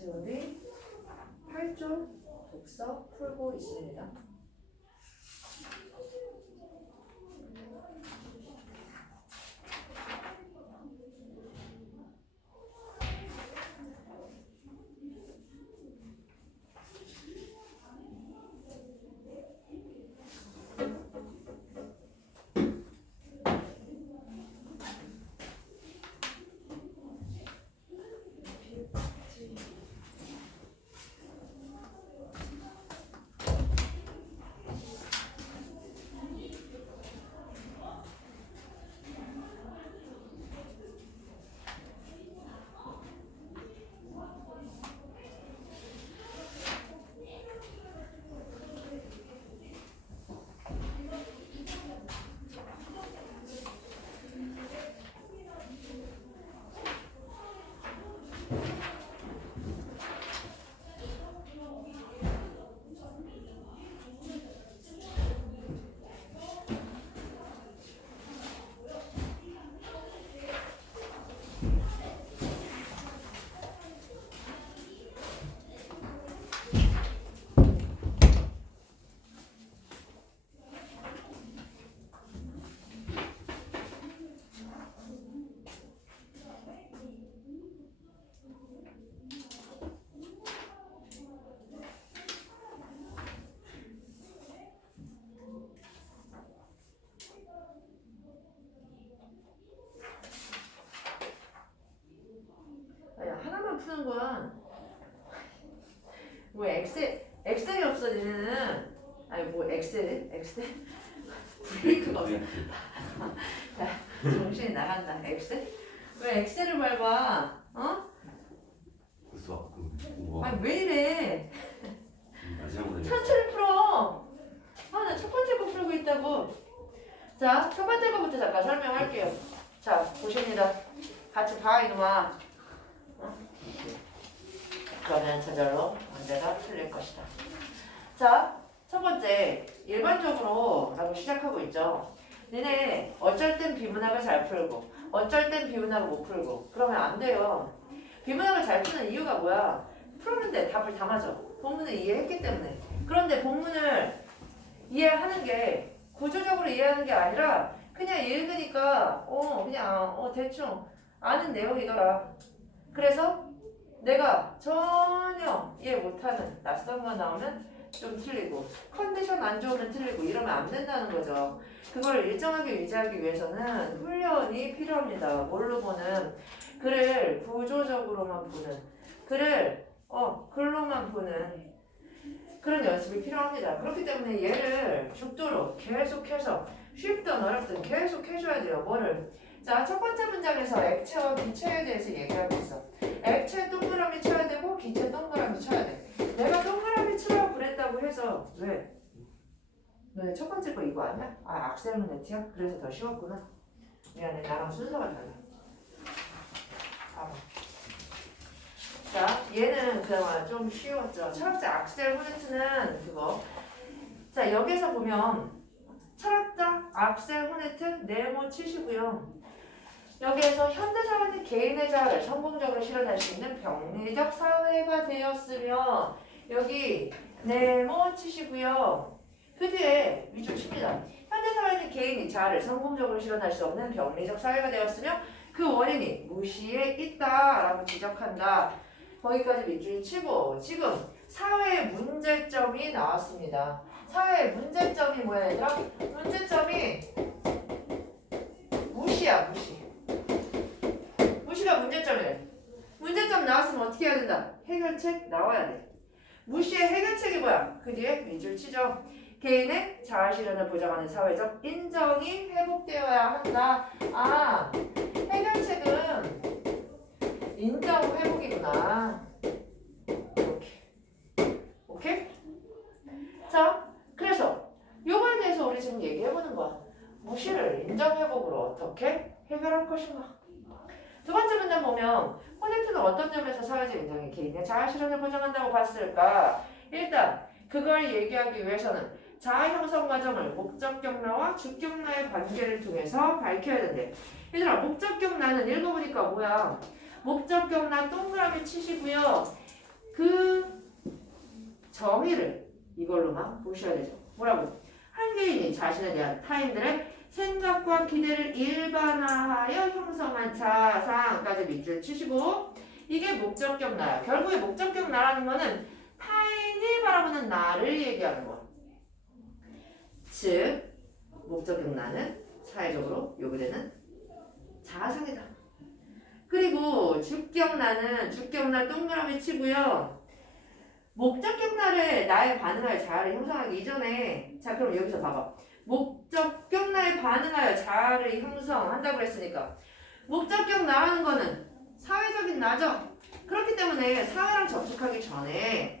다시 우리 8조 독서 풀고 있습니다. 하나만 푸는 거야. 뭐 엑셀이 없어 니네는. 아니 뭐 엑셀? 브레이크가 없어. 자, 정신이 나간다. 엑셀? 왜 엑셀을 밟아? 어? 아니 왜 이래? 천천히 풀어. 아, 나 첫 번째 거 풀고 있다고. 자, 첫 번째 거부터 잠깐 설명할게요. 자, 보십니다. 같이 봐 이놈아. 그러면 저절로 문제가 풀릴 것이다. 자, 첫 번째 일반적으로 라고 시작하고 있죠. 너네 어쩔 땐 비문학을 잘 풀고 어쩔 땐 비문학을 못 풀고 그러면 안 돼요. 비문학을 잘 푸는 이유가 뭐야? 풀었는데 답을 다 맞아. 본문을 이해했기 때문에. 그런데 본문을 이해하는 게 구조적으로 이해하는 게 아니라 그냥 읽으니까 그냥 대충 아는 내용이더라. 그래서 내가 전혀 이해 못하는 낯선 거 나오면 좀 틀리고 컨디션 안 좋으면 틀리고 이러면 안 된다는 거죠. 그걸 일정하게 유지하기 위해서는 훈련이 필요합니다. 뭘로 보는? 글을 구조적으로만 보는, 글을 글로만 보는 그런 연습이 필요합니다. 그렇기 때문에 얘를 죽도록 계속해서 쉽든 어렵든 계속 해줘야 돼요. 뭐를? 자, 첫 번째 문장에서 액체와 기체에 대해서 얘기하고 있어. 액체 동그라미 쳐야 되고 기체 동그라미 쳐야 돼. 내가 동그라미 치라고 그랬다고 해서 왜? 너네 첫 번째 거 이거 아니야? 아, 악셀루네트야? 그래서 더 쉬웠구나. 미안해, 나랑 순서가 달라. 봐봐. 자, 얘는 그나마 좀 쉬웠죠. 철학자 악셀 호네트는 그거. 자, 여기서 보면 철학자 악셀 호네트 네모 치시고요. 여기에서 현대사회는 개인의 자아를 성공적으로 실현할 수 있는 병리적 사회가 되었으며 여기 네모 치시고요. 그 뒤에 밑줄 칩니다. 현대사회는 개인이 자아를 성공적으로 실현할 수 없는 병리적 사회가 되었으며 그 원인이 무시에 있다라고 지적한다. 거기까지 밑줄 치고 지금 사회의 문제점이 나왔습니다. 사회의 문제점이 뭐야 얘들아? 문제점이 무시야 무시. 무시가 문제점이래. 문제점 나왔으면 어떻게 해야 된다? 해결책 나와야 돼. 무시의 해결책이 뭐야? 그 뒤에 밑줄 치죠. 개인의 자아 실현을 보장하는 사회적 인정이 회복되어야 한다. 아, 해결책은 인정 회복이구나. 이렇게. 오케이? 자, 그래서 요거에 대해서 우리 지금 얘기해보는 거야. 무시를 인정 회복으로 어떻게 해결할 것인가? 두 번째 문장 보면 호네트는 어떤 점에서 사회적 인정이 개인의 자아 실현을 보장한다고 봤을까? 일단 그걸 얘기하기 위해서는 자아 형성 과정을 목적격 나와 주격 나의 관계를 통해서 밝혀야 된대. 얘들아, 목적격 나는 읽어보니까 뭐야? 목적격 나 동그라미 치시고요. 그 정의를 이걸로만 보셔야 되죠. 뭐라고? 한 개인이 자신에 대한 타인들의 생각과 기대를 일반화하여 형성한 자아상까지 밑줄 치시고 이게 목적격 나야. 결국에 목적격 나라는 거는 타인이 바라보는 나를 얘기하는 거. 즉 목적격 나는 사회적으로 요구되는 자아상이다. 그리고 주격 나는 주격 나 동그라미 치고요. 목적격 나를 나의 반응하여 자아를 형성하기 이전에 자 그럼 여기서 봐봐. 목적격 나에 반응하여 자아를 형성한다고 했으니까 목적격 나라는 거는 사회적인 나죠. 그렇기 때문에 사회랑 접촉하기 전에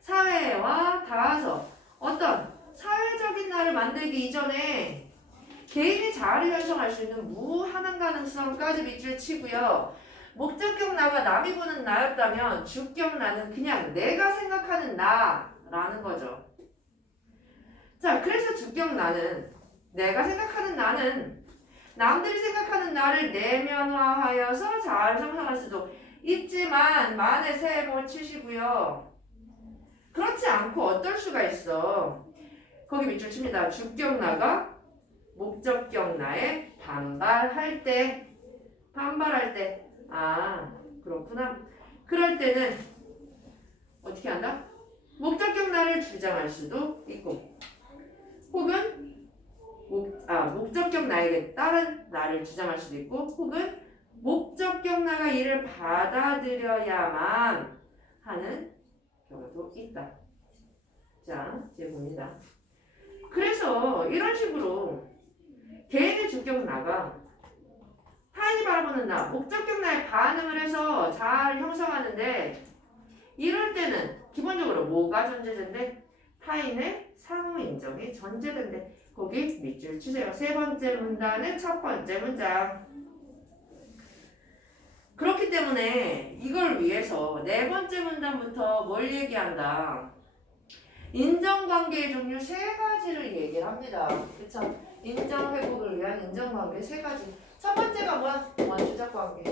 사회와 닿아서 어떤 사회적인 나를 만들기 이전에 개인이 자아를 형성할 수 있는 무한한 가능성까지 밑줄 치고요. 목적격 나가 남이 보는 나였다면 주격 나는 그냥 내가 생각하는 나라는 거죠. 자, 그래서 주격 나는 내가 생각하는 나는 남들이 생각하는 나를 내면화하여서 자아를 형성할 수도 있지만 만에 세모 치시고요. 그렇지 않고 어떨 수가 있어. 거기 밑줄 칩니다. 주격 나가 목적격 나에 반발할 때 아 그렇구나. 그럴 때는 어떻게 한다? 목적격 나를 주장할 수도 있고 혹은 목적격 나에게 다른 나를 주장할 수도 있고 혹은 목적격 나가 이를 받아들여야만 하는 경우도 있다. 자, 이제 봅니다. 그래서 이런 식으로 개인의 주격 나가 타인이 바라보는 나, 목적격 나에 반응을 해서 자아를 형성하는데 이럴 때는 기본적으로 뭐가 전제된대? 타인의 상호 인정이 전제된대. 거기 밑줄 치세요. 세 번째 문단은 첫 번째 문장. 그렇기 때문에 이걸 위해서 네 번째 문단부터 뭘 얘기한다? 인정관계의 종류 세 가지를 얘기를 합니다. 그쵸? 인정회복을 위한 인정관계 세 가지. 첫 번째가 뭐야? 원주적 관계.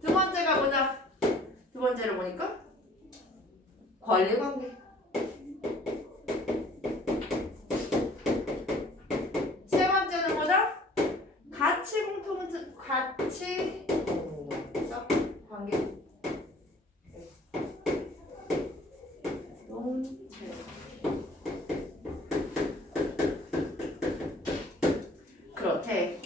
두 번째가 뭐다? 두 번째를 보니까 권리관계. 세 번째는 뭐다? 가치 공통적 관계. 그렇대.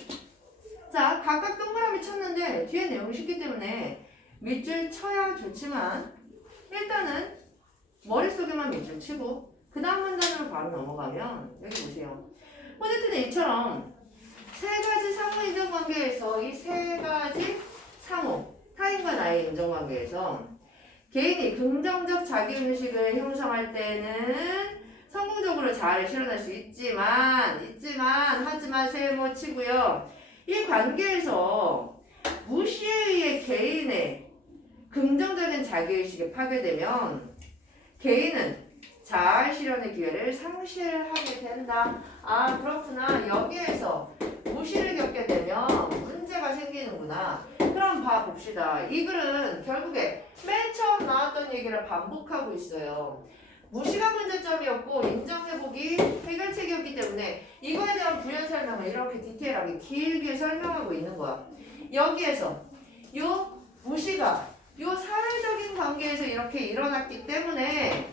자, 각각 동그라미 쳤는데 뒤에 내용이 쉽기 때문에 밑줄 쳐야 좋지만 일단은 머릿속에만 밑줄 치고 그 다음 문단으로 바로 넘어가면 여기 보세요. 포인트는 이처럼 세 가지 상호 인정관계에서 이 세 가지 상호 타인과 나의 인정관계에서 개인이 긍정적 자기인식을 형성할 때는 성공적으로 자아를 실현할 수 하지만 세모 치고요. 이 관계에서 무시에 의해 개인의 긍정적인 자기의식이 파괴되면 개인은 자아 실현의 기회를 상실하게 된다. 아 그렇구나. 여기에서 무시를 겪게 되면 문제가 생기는구나. 그럼 봐봅시다. 이 글은 결국에 맨 처음 나왔던 얘기를 반복하고 있어요. 무시가 문제점이었고 인정회복이 해결책이었기 때문에 이거에 대한 부연 설명을 이렇게 디테일하게 길게 설명하고 있는 거야. 여기에서 요 무시가 요 사회적인 관계에서 이렇게 일어났기 때문에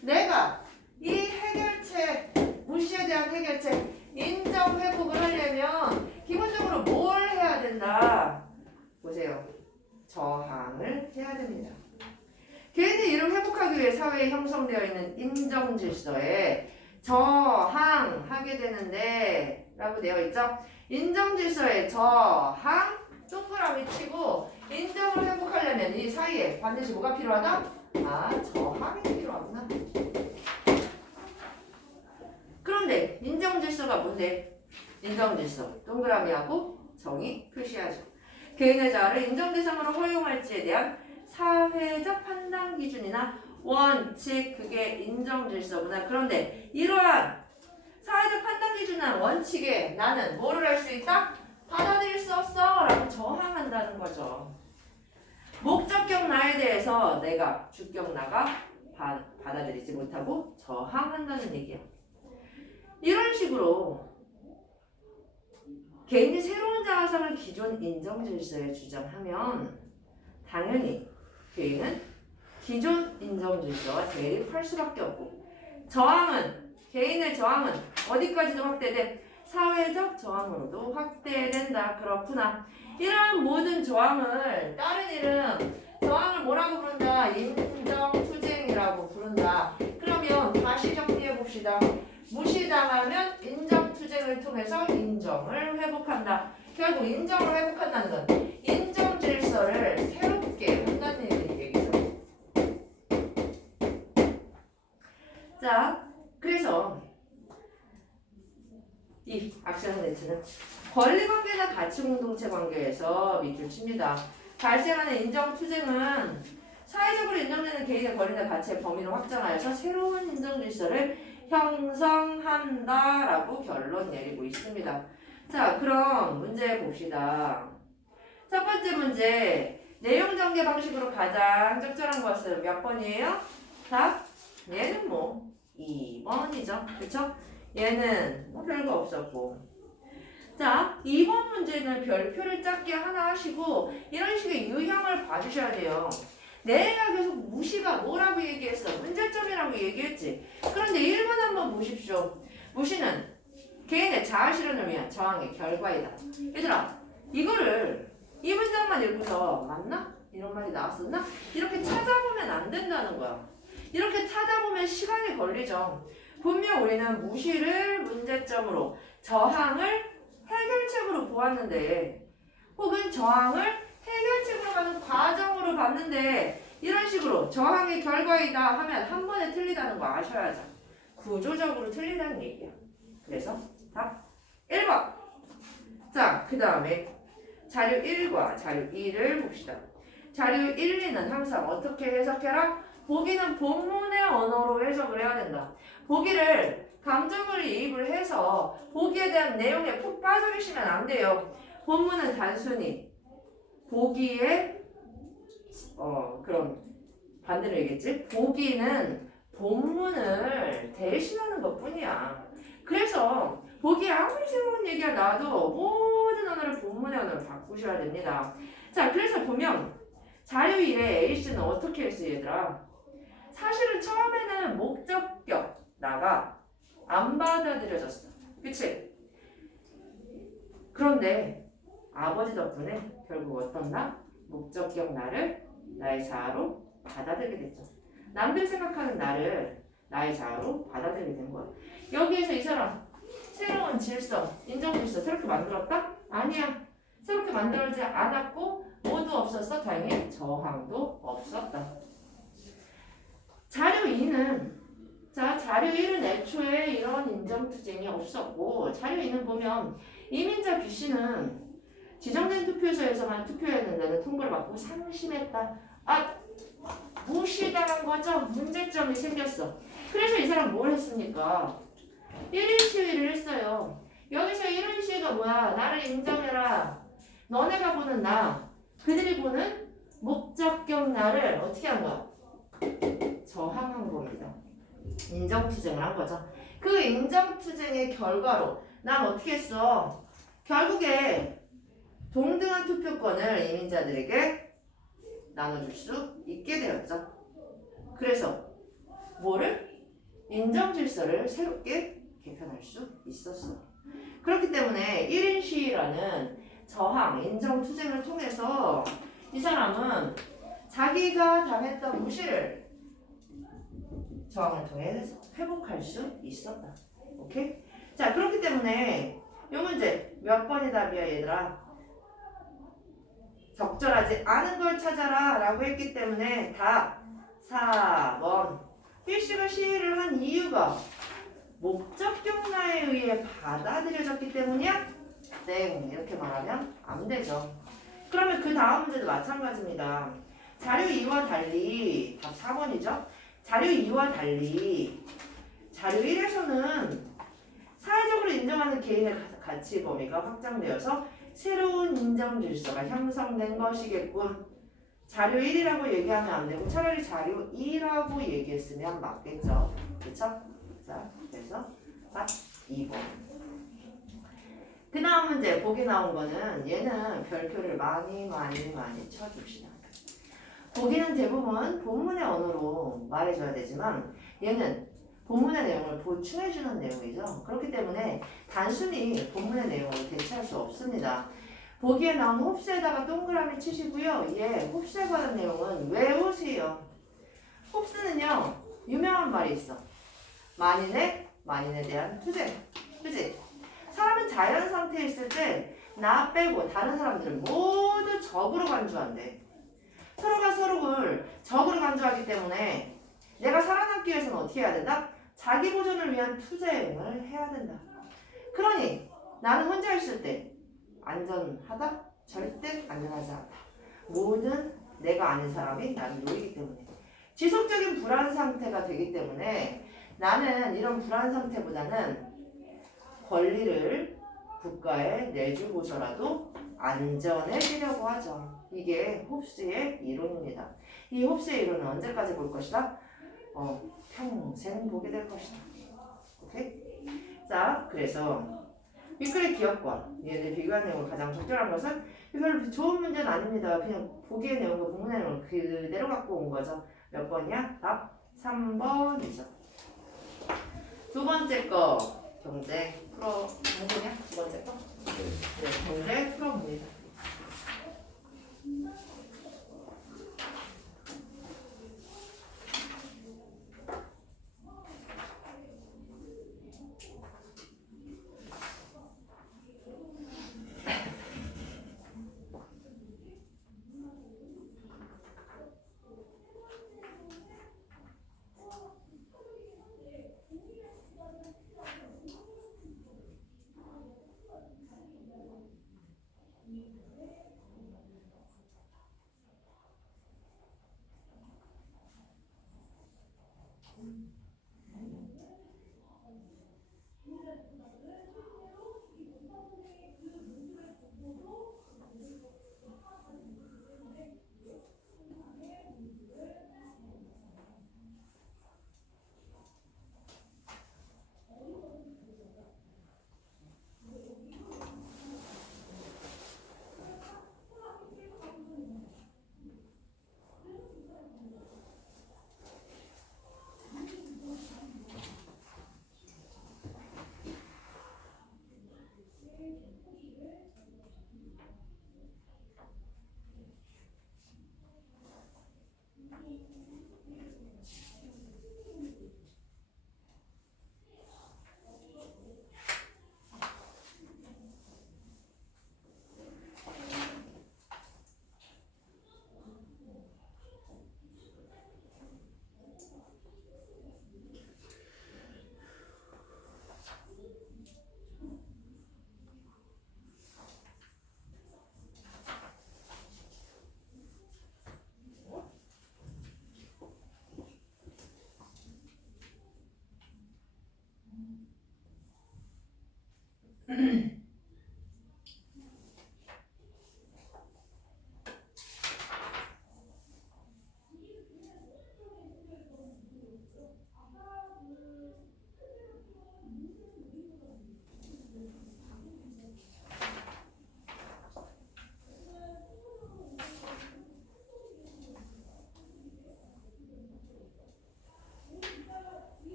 내가 이 해결책, 무시에 대한 해결책, 인정회복을 하려면 기본적으로 뭘 해야 된다? 보세요. 저항을 해야 됩니다. 개인의 이를 회복하기 위해 사회에 형성되어 있는 인정 질서에 저항하게 되는데 라고 되어 있죠. 인정 질서에 저항 동그라미 치고 인정을 회복하려면 이 사이에 반드시 뭐가 필요하다? 아, 저항이 필요하구나. 그런데 인정 질서가 뭔데? 인정 질서 동그라미하고 정의 표시하죠. 개인의 자아를 인정 대상으로 허용할지에 대한 사회적 판단 기준이나 원칙, 그게 인정 질서구나. 그런데 이러한 사회적 판단 기준이나 원칙에 나는 뭐를 할 수 있다? 받아들일 수 없어 라고 저항한다는 거죠. 목적격 나에 대해서 내가 주격 나가 받아들이지 못하고 저항한다는 얘기야. 이런 식으로 개인이 새로운 자아성을 기존 인정 질서에 주장하면 당연히 개인은 기존 인정 질서와 대립할 수밖에 없고 개인의 저항은 어디까지도 확대돼? 사회적 저항으로도 확대된다. 그렇구나. 이러한 모든 저항을 다른 이름 저항을 뭐라고 부른다? 인정투쟁이라고 부른다. 그러면 다시 정리해 봅시다. 무시당하면 인정투쟁을 통해서 인정을 회복한다. 결국 인정을 회복한다는 건 인정 질서를 새롭게 한다는 얘기죠. 자, 그래서 이 악셀러레이트는 권리관계나 가치공동체 관계에서 밑줄 칩니다. 발생하는 인정투쟁은 사회적으로 인정되는 개인의 권리나 가치의 범위를 확장하여서 새로운 인정질서를 형성한다라고 결론 내리고 있습니다. 자, 그럼 문제 봅시다. 첫 번째 문제, 내용 전개 방식으로 가장 적절한 것은 몇 번이에요? 답? 얘는 뭐 2번이죠. 그쵸? 얘는 뭐 별거 없었고. 자, 2번 문제는 별표를 작게 하나 하시고 이런 식의 유형을 봐주셔야 돼요. 내가 계속 무시가 뭐라고 얘기했어? 문제점이라고 얘기했지. 그런데 1번 한번 보십시오. 무시는 개인의 자아 실현을 위한 저항의 결과이다. 얘들아, 이거를 이 문장만 읽고서 맞나? 이런 말이 나왔었나? 이렇게 찾아보면 안 된다는 거야. 이렇게 찾아보면 시간이 걸리죠. 분명 우리는 무시를 문제점으로, 저항을 해결책으로 보았는데, 혹은 저항을 해결책으로 가는 과정으로 봤는데, 이런 식으로 저항의 결과이다 하면 한 번에 틀리다는 거 아셔야죠. 구조적으로 틀리다는 얘기야. 그래서 답 1번. 자, 그 다음에 자료 1과 자료 2를 봅시다. 자료 1, 2는 항상 어떻게 해석해라? 보기는 본문의 언어로 해석을 해야 된다. 보기를 감정을 이입을 해서 보기에 대한 내용에 푹 빠져 계시면 안 돼요. 본문은 단순히 보기의 그런 반대로 얘기했지? 보기는 본문을 대신하는 것 뿐이야. 그래서 보기에 아무리 새로운 얘기가 나와도 모든 언어를 본문의 언어로 바꾸셔야 됩니다. 자, 그래서 보면 자료 1에 A씨는 어떻게 했어, 얘들아? 사실은 처음에는 목적격 나가 안 받아들여졌어. 그치? 그런데 아버지 덕분에 결국 어떤 나? 목적격 나를 나의 자아로 받아들이게 됐죠. 남들 생각하는 나를 나의 자아로 받아들이게 된 거야. 여기에서 이 사람 새로운 질서, 인정질서 새롭게 만들었다? 아니야. 새롭게 만들어지지 않았고 뭐도 없었어? 다행히 저항도 없었다. 자료 2는 자료 1은 애초에 이런 인정투쟁이 없었고 자료 2는 보면 이민자 B씨는 지정된 투표소에서만 투표했는데도 통보를 받고 상심했다. 무시당한 거죠? 문제점이 생겼어. 그래서 이 사람 뭘 했습니까? 1인 시위를 했어요. 여기서 1인 시위가 뭐야? 나를 인정해라. 너네가 보는 나, 그들이 보는 목적격 나를 어떻게 한 거야? 저항한 겁니다. 인정투쟁을 한 거죠. 그 인정투쟁의 결과로 난 어떻게 했어? 결국에 동등한 투표권을 이민자들에게 나눠줄 수 있게 되었죠. 그래서 뭐를? 인정질서를 새롭게 개편할 수 있었어. 그렇기 때문에 1인 시위라는 저항, 인정투쟁을 통해서 이 사람은 자기가 당했던 무시를 저항을 통해 회복할 수 있었다. 오케이? 자, 그렇기 때문에 이 문제 몇 번이 답이야, 얘들아? 적절하지 않은 걸 찾아라 라고 했기 때문에 답 4번. B씨가 시위를 한 이유가 목적격나에 의해 받아들여졌기 때문이야? 땡, 이렇게 말하면 안 되죠. 그러면 그 다음 문제도 마찬가지입니다. 자료 2와 달리 답 4번이죠. 자료 2와 달리 자료 1에서는 사회적으로 인정하는 개인의 가치 범위가 확장되어서 새로운 인정 질서가 형성된 것이겠군. 자료 1이라고 얘기하면 안 되고 차라리 자료 2라고 얘기했으면 맞겠죠. 그쵸? 자, 그래서 답 2번. 그 다음 문제 보기 나온 거는 얘는 별표를 많이 쳐줍시다. 보기는 대부분 본문의 언어로 말해줘야 되지만 얘는 본문의 내용을 보충해주는 내용이죠. 그렇기 때문에 단순히 본문의 내용을 대체할 수 없습니다. 보기에 나온 홉스에다가 동그라미 치시고요. 얘 홉스에 관한 내용은 외우세요. 홉스는요 유명한 말이 있어. 만인에 대한 투쟁. 그치? 사람은 자연 상태에 있을 때 나 빼고 다른 사람들은 모두 적으로 간주한대. 서로가 서로를 적으로 간주하기 때문에 내가 살아남기 위해서는 어떻게 해야 된다? 자기 보존을 위한 투쟁을 해야 된다. 그러니 나는 혼자 있을 때 안전하다? 절대 안전하지 않다. 모든 내가 아는 사람이 나를 노리기 때문에 지속적인 불안 상태가 되기 때문에 나는 이런 불안 상태보다는 권리를 국가에 내주고서라도 안전해지려고 하죠. 이게 홉스의 이론입니다. 이 홉스의 이론은 언제까지 볼 것이다? 평생 보게 될 것이다. 오케이? 자, 그래서 윗글의 기억과 얘네 비교한 내용을 가장 적절한 것은 별로 좋은 문제는 아닙니다. 그냥 보기의 내용과 본문의 내용을 그대로 갖고 온 거죠. 몇 번이야? 답 3번이죠. 두 번째 거 경제 풀어 공부냐? 두 번째 거? 네, 경제 풀어봅니다.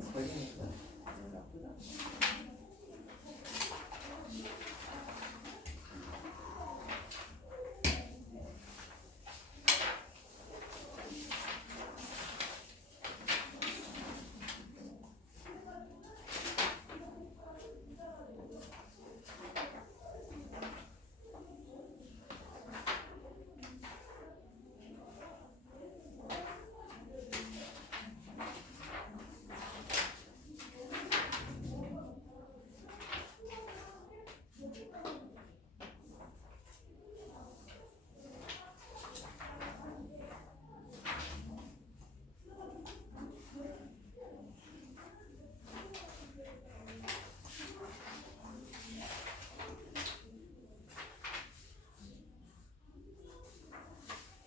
걸리는 거야? 생각보다.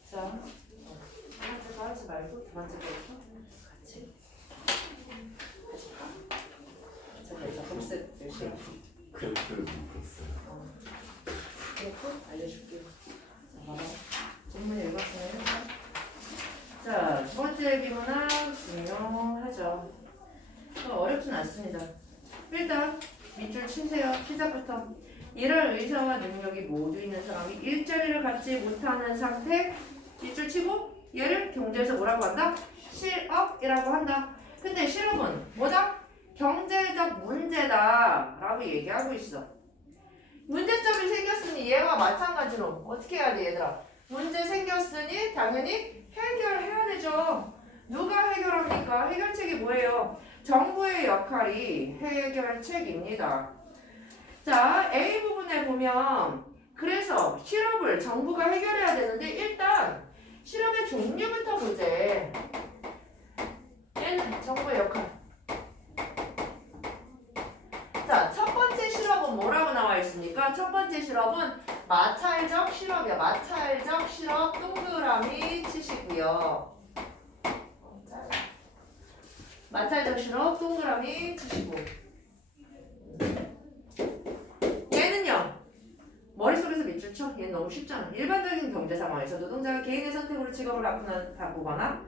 자, 첫 번째 거 하지 말고 두 번째 거부터 같이 해줄까? 자, 그래서 복습 열심히. 그래프를 못 봤어요. 그래프 알려줄게. 자, 봐봐. 질문 읽었어요. 자, 두 번째 비문학 유명하죠. 어렵진 않습니다. 일단 밑줄 치세요. 시작부터. 이런 의사와 능력이 모두 있는 사람이 일자리를 갖지 못하는 상태. 밑줄 치고 얘를 경제에서 뭐라고 한다? 실업이라고 한다. 근데 실업은 뭐다? 경제적 문제다 라고 얘기하고 있어. 문제점이 생겼으니 얘와 마찬가지로 어떻게 해야 돼 얘들아? 문제 생겼으니 당연히 해결해야 되죠. 누가 해결합니까? 해결책이 뭐예요? 정부의 역할이 해결책입니다. 자, A 부분에 보면 그래서 실업을 정부가 해결해야 되는데 일단 실업의 종류부터 보재. 얘는 정부의 역할. 자, 첫 번째 실업은 뭐라고 나와 있습니까? 첫 번째 실업은 마찰적 실업이야. 마찰적 실업 동그라미 치시고요. 마찰적 실업 동그라미 치시고. 얘는요. 머릿속에서 밑줄 쳐? 얘는 너무 쉽잖아. 일반적인 경제 상황에서 노동자가 개인의 선택으로 직업을 바꾸거나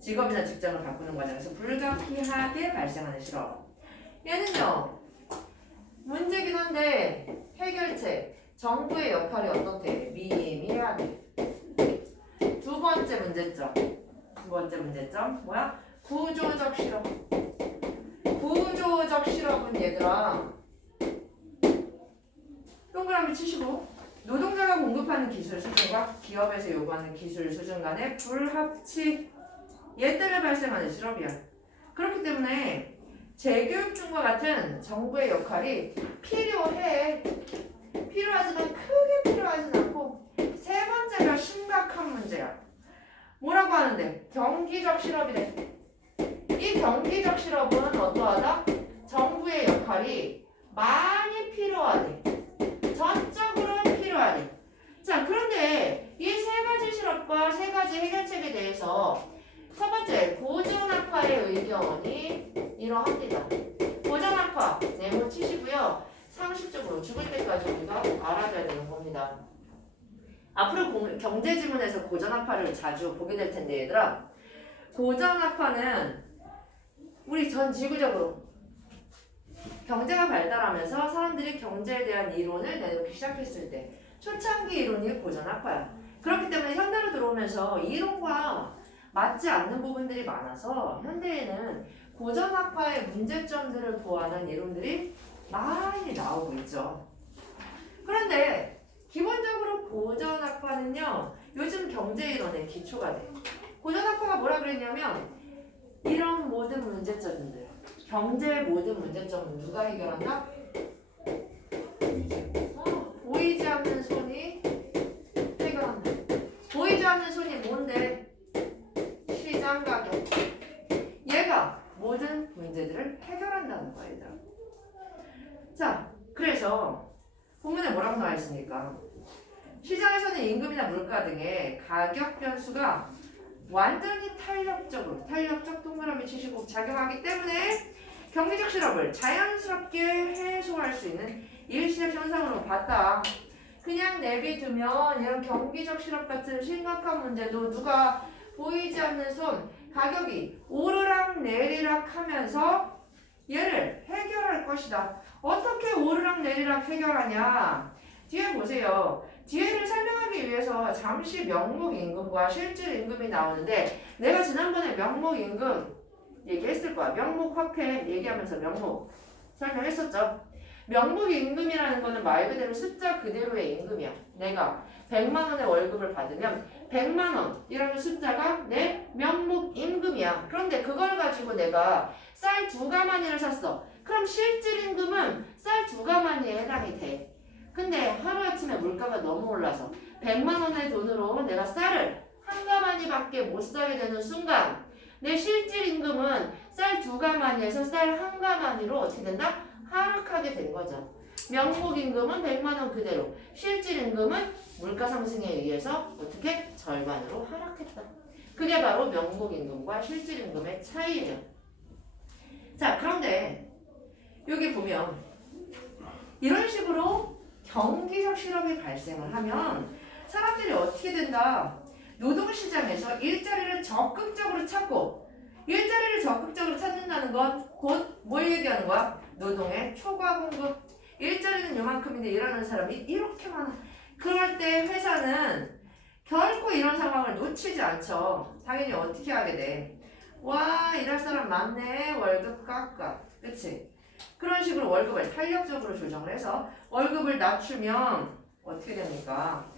직업이나 직장을 바꾸는 과정에서 불가피하게 발생하는 실업. 얘는요. 문제긴 한데 해결책. 정부의 역할이 어떻대? 미미해야 돼. 두 번째 문제점. 두 번째 문제점 뭐야? 구조적 실업. 구조적 실업은 얘들아 동그라미 치시고 노동자가 공급하는 기술 수준과 기업에서 요구하는 기술 수준 간의 불합치 얘 때문에 발생하는 실업이야. 그렇기 때문에 재교육 등과 같은 정부의 역할이 필요해. 필요하지만 크게 필요하진 않고 세 번째가 심각한 문제야. 뭐라고 하는데? 경기적 실업이래. 이 경기적 실업은 어떠하다? 정부의 역할이 많이 필요하대. 전적으로 필요하대. 자, 그런데 이 세 가지 실업과 세 가지 해결책에 대해서 첫 번째, 고전학파의 의견이 이러합니다. 고전학파, 네모 치시고요. 상식적으로 죽을 때까지 우리가 알아둬야 되는 겁니다. 앞으로 경제 지문에서 고전학파를 자주 보게 될 텐데 얘들아, 고전학파는 우리 전 지구적으로 경제가 발달하면서 사람들이 경제에 대한 이론을 내놓기 시작했을 때 초창기 이론이 고전학파야. 그렇기 때문에 현대로 들어오면서 이론과 맞지 않는 부분들이 많아서 현대에는 고전학파의 문제점들을 보완한 이론들이 많이 나오고 있죠. 그런데 기본적으로 고전학파는요, 요즘 경제이론의 기초가 돼. 고전학파가 뭐라 그랬냐면 이런 모든 문제점들, 경제의 모든 문제점은 누가 해결한다? 보이지 않는 손이 해결한다. 보이지 않는 손이 뭔데? 시장 가격. 얘가 모든 문제들을 해결한다는 거야, 얘들아. 자, 그래서 본문에 뭐라고 나와 있습니까? 시장에서는 임금이나 물가 등의 가격 변수가 완전히 탄력적 동그라미 치시고 작용하기 때문에 경기적 실업을 자연스럽게 해소할 수 있는 일시적 현상으로 봤다. 그냥 내비두면 이런 경기적 실업 같은 심각한 문제도 누가 보이지 않는 손, 가격이 오르락 내리락 하면서 얘를 해결할 것이다. 어떻게 오르락 내리락 해결하냐? 뒤에 보세요. 뒤에를 설명하기 위해서 잠시 명목임금과 실질임금이 나오는데 내가 지난번에 명목임금 얘기했을 거야. 명목 화폐 얘기하면서 명목 설명했었죠. 명목임금이라는 거는 말 그대로 숫자 그대로의 임금이야. 내가 100만 원의 월급을 받으면 100만 원이라는 숫자가 내 명목임금이야. 그런데 그걸 가지고 내가 쌀 2가마니를 샀어. 그럼 실질임금은 쌀 2가마니에 해당이 돼. 근데 하루아침에 물가가 너무 올라서 100만 원의 돈으로 내가 쌀을 1가마니밖에 못 사게 되는 순간 내 실질임금은 쌀 2가마니에서 쌀 1가마니로 어떻게 된다? 하락하게 된 거죠. 명목임금은 100만 원 그대로, 실질임금은 물가 상승에 의해서 어떻게? 절반으로 하락했다. 그게 바로 명목임금과 실질임금의 차이예요. 자, 그런데 여기 보면 이런 식으로 경기적 실업이 발생을 하면 사람들이 어떻게 된다? 노동시장에서 일자리를 적극적으로 찾고 일자리를 적극적으로 찾는다는 건 곧 뭘 얘기하는 거야? 노동의 초과 공급. 일자리는 요만큼인데 일하는 사람이 이렇게 많아. 그럴 때 회사는 결코 이런 상황을 놓치지 않죠. 당연히 어떻게 하게 돼? 와, 일할 사람 많네. 월급 깎아. 그치? 그런 식으로 월급을 탄력적으로 조정을 해서 월급을 낮추면 어떻게 됩니까?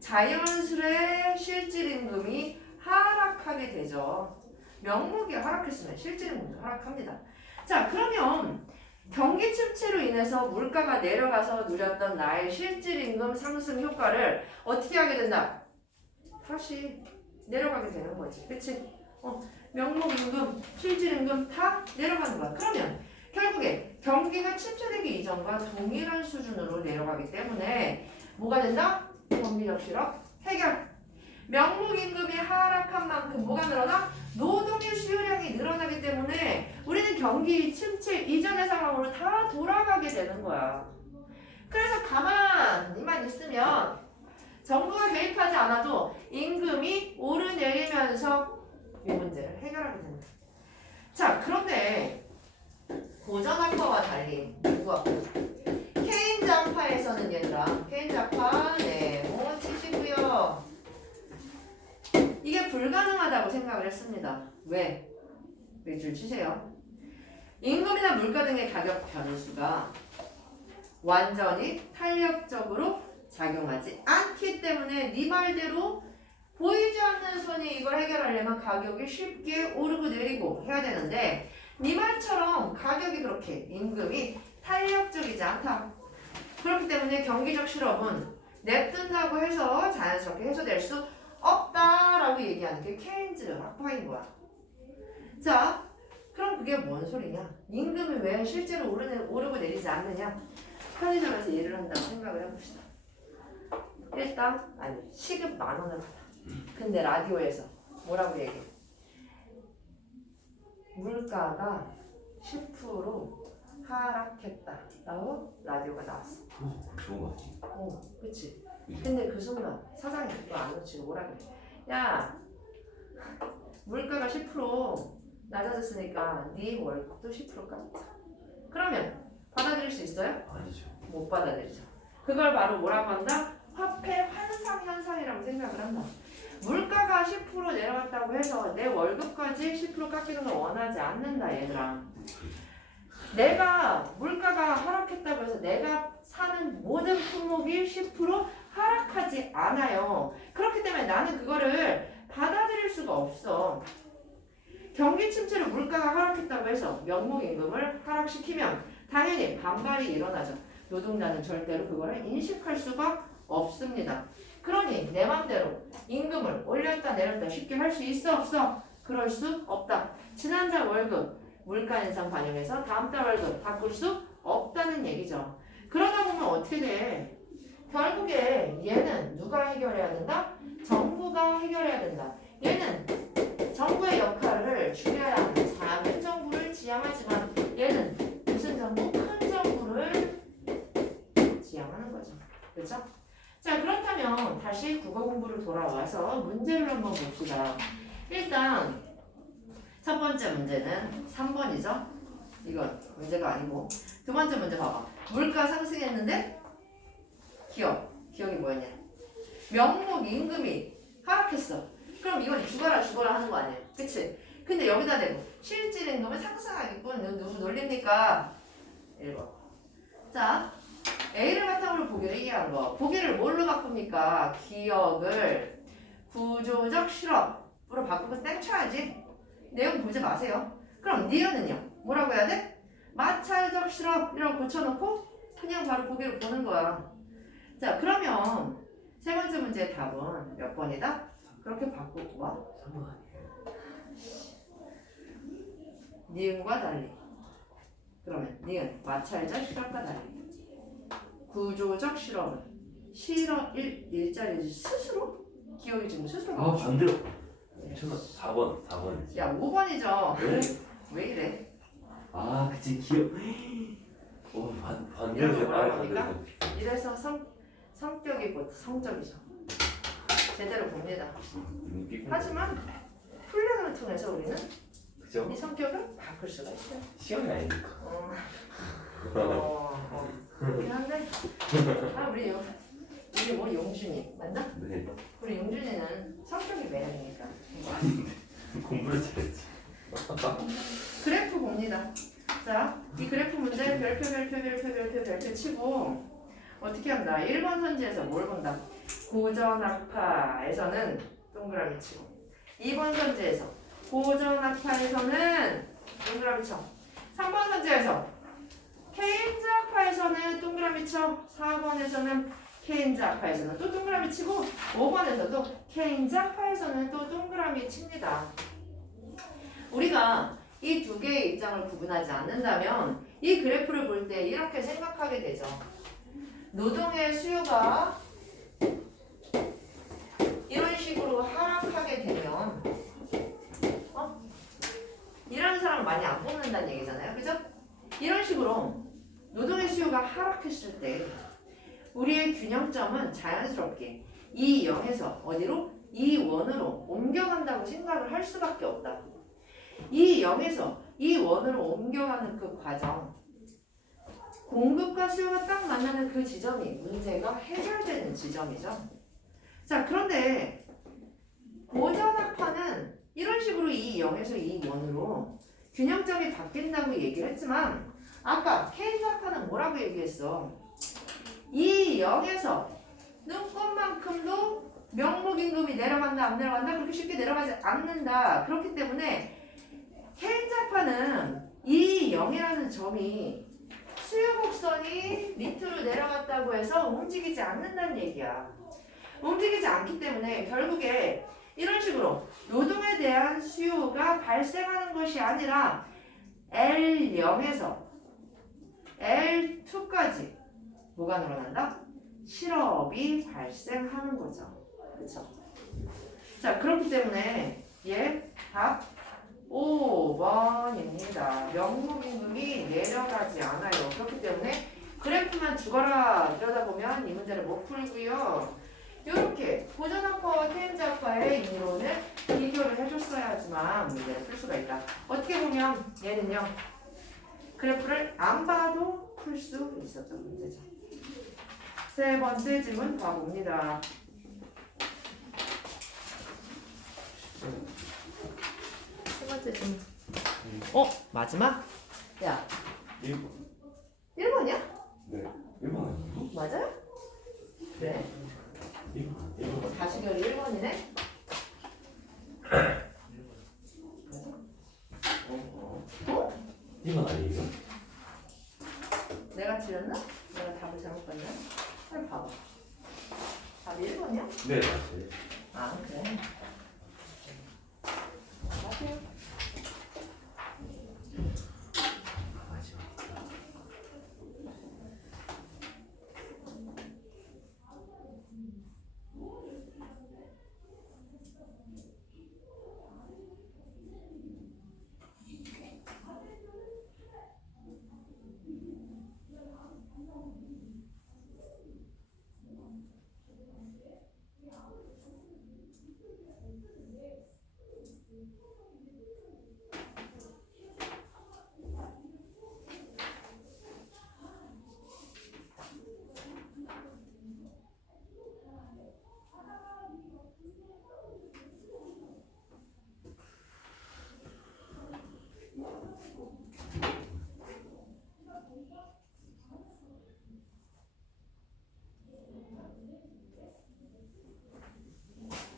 자연스레 실질임금이 하락하게 되죠. 명목이 하락했으면 실질임금도 하락합니다. 자, 그러면 경기 침체로 인해서 물가가 내려가서 누렸던 나의 실질임금 상승 효과를 어떻게 하게 된다? 다시 내려가게 되는 거지. 그치? 명목임금, 실질임금 다 내려가는 거야. 그러면 결국에 경기가 침체되기 이전과 동일한 수준으로 내려가기 때문에 뭐가 된다? 경기적 실업 해결. 명목임금이 하락한 만큼 뭐가 늘어나? 노동의 수요량이 늘어나기 때문에 우리는 경기 침체 이전의 상황으로 다 돌아가게 되는 거야. 그래서 가만히만 있으면 정부가 개입하지 않아도 임금이 오르내리면서 이 문제를 해결하게 된다. 자, 그런데 고전학파와 달리 누구학파? 케인즈학파에서는 얘들아, 케인즈학파 네모 치시고요. 이게 불가능하다고 생각을 했습니다. 왜? 몇 줄 치세요. 임금이나 물가 등의 가격 변수가 완전히 탄력적으로 작용하지 않기 때문에 네 말대로 보이지 않는 손이 이걸 해결하려면 가격이 쉽게 오르고 내리고 해야 되는데 네 말처럼 가격이 그렇게 임금이 탄력적이지 않다. 그렇기 때문에 경기적 실업은 냅둔다고 해서 자연스럽게 해소될 수 없다라고 얘기하는 게 케인즈 학파인 거야. 자, 그럼 그게 뭔 소리냐? 임금이 왜 실제로 오르고 내리지 않느냐? 편의점에서 일을 한다고 생각을 해봅시다. 일단 아니 시급 10,000원을 받아. 근데 라디오에서 뭐라고 얘기해? 물가가 10% 하락했다라고 라디오가 나왔어. 좋은 거 같아. 그치. 근데 그 순간 사장이 그거 안 놓치고 뭐라 그래? 야, 물가가 10% 낮아졌으니까 네 월급도 10% 깎자. 그러면 받아들일 수 있어요? 아니죠. 못 받아들이죠. 그걸 바로 뭐라고 한다? 화폐 환상 현상이라고 생각을 한다. 물가가 10% 내려갔다고 해서 내 월급까지 10% 깎이는 걸 원하지 않는다, 얘들아. 내가 물가가 하락했다고 해서 내가 사는 모든 품목이 10% 하락하지 않아요. 그렇기 때문에 나는 그거를 받아들일 수가 없어. 경기 침체로 물가가 하락했다고 해서 명목임금을 하락시키면 당연히 반발이 일어나죠. 노동자는 절대로 그거를 인식할 수가 없습니다. 그러니 내 맘대로 임금을 올렸다 내렸다 쉽게 할 수 있어 없어? 그럴 수 없다. 지난달 월급 물가 인상 반영해서 다음 달 월급 바꿀 수 없다는 얘기죠. 그러다 보면 어떻게 돼? 결국에 얘는 누가 해결해야 된다? 정부가 해결해야 된다. 얘는 정부의 역할을 줄여야 하는 작은 정부를 지향하지만 얘는 무슨 정부? 큰 정부를 지향하는 거죠. 그렇죠? 자, 그렇다면 다시 국어 공부를 돌아와서 문제를 한번 봅시다. 일단 첫 번째 문제는 3번이죠. 이건 문제가 아니고 두 번째 문제 봐봐. 물가 상승했는데 기억이 뭐였냐? 명목 임금이 하락했어. 그럼 이건 죽어라 하는 거 아니에요? 그치? 근데 여기다 대고 실질 임금은 상승하겠군. 누구 놀립니까? 1번. 자, A를 바탕으로 보기를 얘기한 거. 보기를 뭘로 바꿉니까? 기억을 구조적 실험으로 바꾸고 땡쳐야지. 내용 보지 마세요. 그럼 니은은요? 뭐라고 해야 돼? 마찰적 실험이라고 고쳐놓고 그냥 바로 보기를 보는 거야. 자, 그러면 세 번째 문제의 답은 몇 번이다? 그렇게 바꾸고 와. 3번 아니에요? 니은과 달리. 그러면 니은 마찰적 실험과 달리. 구조적 실험은 일자리 스스로? 기억이 지금 스스로 아 반대로. 미쳤나? 4번. 야 5번이죠. 왜? 왜 이래? 아 그치 기억. 오 반대로 이런 거 뭐라고 반대로. 합니까? 이래서 성격이 곧 성적이죠. 제대로 봅니다. 하지만 훈련을 통해서 우리는 그죠? 이 성격을 바꿀 수가 있어요. 시험이 아니니까. 그렇긴 한데 우리 용준이 맞나? 네. 우리 용준이는 성격이 매력이니까. 공부를 잘했지. 그래프 봅니다. 자, 이 그래프 문제 별표 치고 어떻게 한다? 1번 선지에서 뭘 본다? 고전학파에서는 동그라미 치고 2번 선지에서 고전학파에서는 동그라미 쳐 3번 선지에서 케인즈 학파에서는 동그라미 쳐 4번에서는 케인즈 학파에서는 또 동그라미 치고 5번에서도 케인즈 학파에서는 또 동그라미 칩니다. 우리가 이 두 개의 입장을 구분하지 않는다면 이 그래프를 볼 때 이렇게 생각하게 되죠. 노동의 수요가 이런 식으로 하락하게 되면 일하는 사람 많이 안 뽑는다는 얘기잖아요. 그죠? 이런 식으로 노동의 수요가 하락했을 때 우리의 균형점은 자연스럽게 이 0에서 어디로? 이 1으로 옮겨간다고 생각을 할 수밖에 없다. 이 0에서 이 1으로 옮겨가는 그 과정, 공급과 수요가 딱 만나는 그 지점이 문제가 해결되는 지점이죠. 자, 그런데 고전학파는 이런 식으로 이 0에서 이 1으로 균형점이 바뀐다고 얘기를 했지만 아까 케인즈 학파는 뭐라고 얘기했어? 이 0에서 눈꽃만큼도 명목임금이 내려간다 안 내려간다? 그렇게 쉽게 내려가지 않는다. 그렇기 때문에 케인즈 학파는 이 0이라는 점이 수요 곡선이 밑으로 내려갔다고 해서 움직이지 않는다는 얘기야. 움직이지 않기 때문에 결국에 이런 식으로 노동에 대한 수요가 발생하는 것이 아니라 L0에서 L2까지 뭐가 늘어난다? 실업이 발생하는 거죠. 그렇죠? 자, 그렇기 때문에 답 5번입니다. 명목임금이 내려가지 않아요. 그렇기 때문에 그래프만 죽어라 들여다보면 이 문제를 못 풀고요. 이렇게 고전학파와 케인즈 학파의 이론을 비교를 해줬어야지만 문제를 풀 수가 있다. 어떻게 보면 얘는요. 그래프를 안 봐도 풀 수 있었던 문제죠. 세 번째 질문 봐봅니다. 세 번째 질문. 마지막? 야, 1번. 1번이야? 네. 1번 아니에요? 맞아요? 그래. 1번. 다시결이 1번이네? 어? 1번 아니에요? 내가 틀렸나? 내가 답을 잘못 봤나? 한번 봐봐. 답이 1번이야? 네 맞아요. 아, 그래.